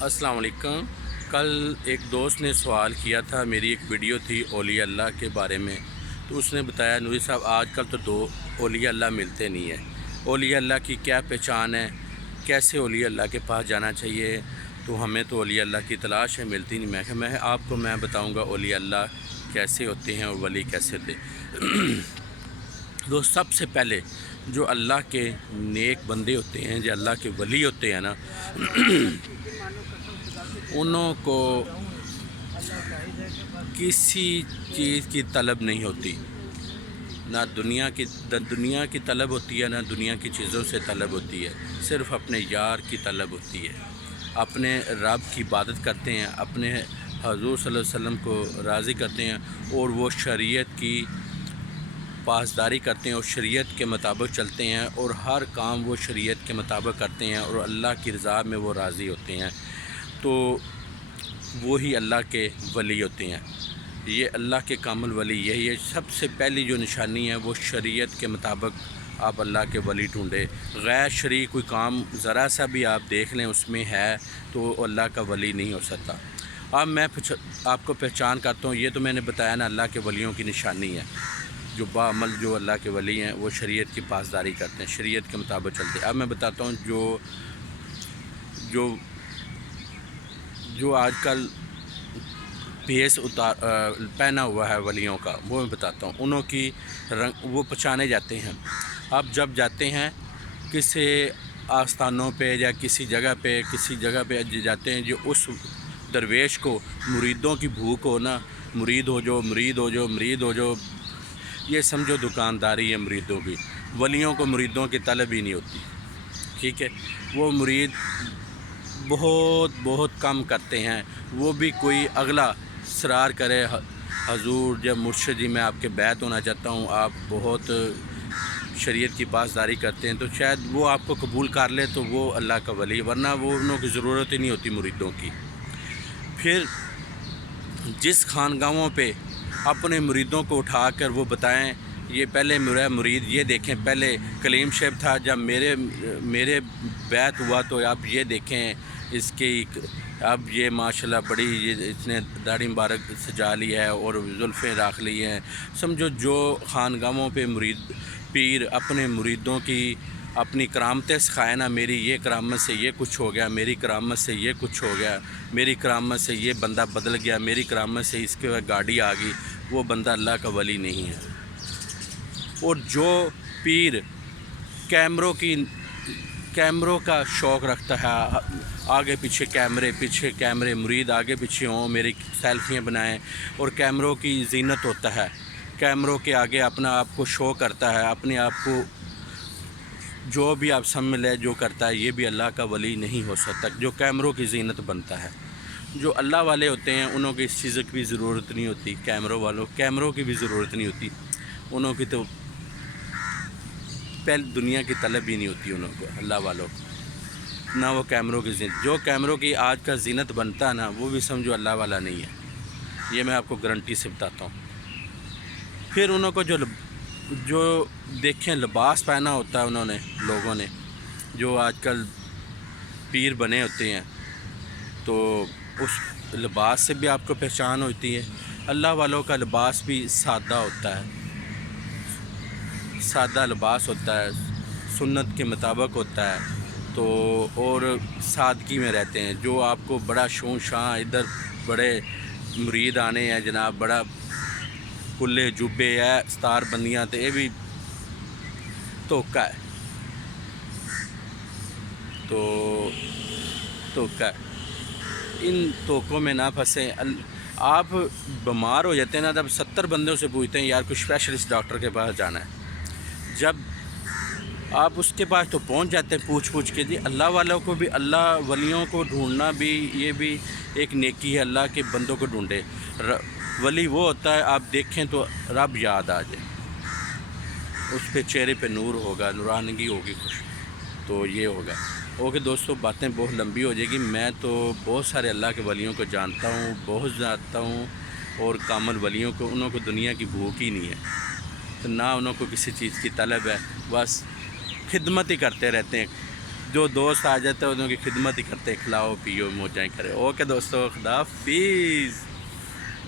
السلام علیکم۔ کل ایک دوست نے سوال کیا تھا، میری ایک ویڈیو تھی اولیاء اللہ کے بارے میں، تو اس نے بتایا نوری صاحب آج کل تو دو اولیاء اللہ ملتے نہیں ہیں، اولیاء اللہ کی کیا پہچان ہے، کیسے اولیاء اللہ کے پاس جانا چاہیے؟ تو ہمیں تو اولیاء اللہ کی تلاش ہے، ملتی نہیں۔ میں آپ کو بتاؤں گا اولیاء اللہ کیسے ہوتے ہیں اور ولی کیسے ہوتے ہیں۔ دوست، سب سے پہلے جو اللہ کے نیک بندے ہوتے ہیں، جو اللہ کے ولی ہوتے ہیں نا، انہوں کو کسی چیز کی طلب نہیں ہوتی، نہ دنیا کی طلب ہوتی ہے، نہ دنیا کی چیزوں سے طلب ہوتی ہے، صرف اپنے یار کی طلب ہوتی ہے۔ اپنے رب کی عبادت کرتے ہیں، اپنے حضور صلی اللہ علیہ وسلم کو راضی کرتے ہیں، اور وہ شریعت کی پاسداری کرتے ہیں اور شریعت کے مطابق چلتے ہیں، اور ہر کام وہ شریعت کے مطابق کرتے ہیں اور اللہ کی رضا میں وہ راضی ہوتے ہیں، تو وہی اللہ کے ولی ہوتے ہیں۔ یہ اللہ کے کامل ولی یہی ہے۔ سب سے پہلی جو نشانی ہے وہ شریعت کے مطابق آپ اللہ کے ولی ڈھونڈے۔ غیر شرعی کوئی کام ذرا سا بھی آپ دیکھ لیں اس میں ہے تو اللہ کا ولی نہیں ہو سکتا۔ اب میں آپ کو پہچان کرتا ہوں، یہ تو میں نے بتایا نا اللہ کے ولیوں کی نشانی ہے، جو باعمل جو اللہ کے ولی ہیں وہ شریعت کی پاسداری کرتے ہیں، شریعت کے مطابق چلتے ہیں۔ اب میں بتاتا ہوں جو آج کل پیس پہنا ہوا ہے ولیوں کا، وہ میں بتاتا ہوں۔ انہوں کی وہ پہچانے جاتے ہیں۔ اب جب جاتے ہیں کسی آستانوں پہ یا کسی جگہ پہ جاتے ہیں، جو اس درویش کو مریدوں کی بھوک ہو نا، مرید ہو جو، یہ سمجھو دکانداری ہے مریدوں کی۔ ولیوں کو مریدوں کی طلب ہی نہیں ہوتی، ٹھیک ہے؟ وہ مرید بہت کم کرتے ہیں، وہ بھی کوئی اگلا اصرار کرے، حضور جب مرشد جی میں آپ کے بیعت ہونا چاہتا ہوں، آپ بہت شریعت کی پاسداری کرتے ہیں، تو شاید وہ آپ کو قبول کر لے تو وہ اللہ کا ولی، ورنہ وہ انہوں کی ضرورت ہی نہیں ہوتی مریدوں کی۔ پھر جس خانگاہوں پہ اپنے مریدوں کو اٹھا کر وہ بتائیں یہ پہلے میرا مرید، یہ دیکھیں پہلے کلیم شیب تھا، جب میرے بیعت ہوا تو اب یہ دیکھیں اس کی، اب یہ ماشاءاللہ بڑی اس نے داڑھی مبارک سجا لی ہے اور زلفیں رکھ لی ہیں۔ سمجھو جو خانگاہوں پہ پیر اپنے مریدوں کی اپنی کرامتیں سکھائے نا، میری یہ کرامت سے یہ کچھ ہو گیا، میری کرامت سے یہ کچھ ہو گیا، میری کرامت سے یہ بندہ بدل گیا، میری کرامت سے اس کے بعد گاڑی آ گئی، وہ بندہ اللہ کا ولی نہیں ہے۔ اور جو پیر کیمروں کا شوق رکھتا ہے، آگے پیچھے کیمرے، مرید آگے پیچھے ہوں، میری سیلفیاں بنائیں، اور کیمروں کی زینت ہوتا ہے، کیمروں کے آگے اپنا آپ کو شو کرتا ہے، اپنے آپ کو جو بھی آپ سمجھ لے جو کرتا ہے، یہ بھی اللہ کا ولی نہیں ہو سکتا، جو کیمروں کی زینت بنتا ہے۔ جو اللہ والے ہوتے ہیں انہوں کی اس چیز کی بھی ضرورت نہیں ہوتی، کیمروں کی بھی ضرورت نہیں ہوتی، انہوں کی تو پہلے دنیا کی طلب ہی نہیں ہوتی انہوں کو، اللہ والوں کو، نہ وہ کیمروں کی زینت۔ جو کیمروں کی آج کا زینت بنتا ہے نا، وہ بھی سمجھو اللہ والا نہیں ہے، یہ میں آپ کو گارنٹی سے بتاتا ہوں۔ پھر انہوں کو جو دیکھیں لباس پہنا ہوتا ہے لوگوں نے، جو آج کل پیر بنے ہوتے ہیں، تو اس لباس سے بھی آپ کو پہچان ہوتی ہے۔ اللہ والوں کا لباس بھی سادہ ہوتا ہے، سادہ لباس ہوتا ہے، سنت کے مطابق ہوتا ہے، تو اور سادگی میں رہتے ہیں۔ جو آپ کو بڑا شون شاں ادھر بڑے مرید آنے ہیں جناب، بڑا کلے جبے ہے، ستار بندیاں، تو یہ بھی دھوکا ہے، دھوکا ہے۔ ان دھوکوں میں نہ پھنسیں۔ آپ بیمار ہو جاتے ہیں نا، تب 70 بندوں سے پوچھتے ہیں یار کوئی اسپیشلسٹ ڈاکٹر کے پاس جانا ہے، جب آپ اس کے پاس تو پہنچ جاتے ہیں پوچھ کے۔ جی اللہ والوں کو بھی، اللہ ولیوں کو ڈھونڈنا بھی، یہ بھی ایک نیکی ہے، اللہ کے بندوں کو ڈھونڈے۔ ولی وہ ہوتا ہے آپ دیکھیں تو رب یاد آ جائے، اس پہ چہرے پہ نور ہوگا، نورانگی ہوگی، خوش، تو یہ ہوگا۔ اوکے دوستو، باتیں بہت لمبی ہو جائے گی۔ میں تو بہت سارے اللہ کے ولیوں کو جانتا ہوں، بہت جانتا ہوں، اور کامل ولیوں کو، انہوں کو دنیا کی بھوک ہی نہیں ہے، تو نہ انہوں کو کسی چیز کی طلب ہے، بس خدمت ہی کرتے رہتے ہیں۔ جو دوست آ جاتے ہیں انہوں کی خدمت ہی کرتے ہیں، کھلاؤ پیو موجائیں کرے۔ اوکے دوستو، خدا حافظ۔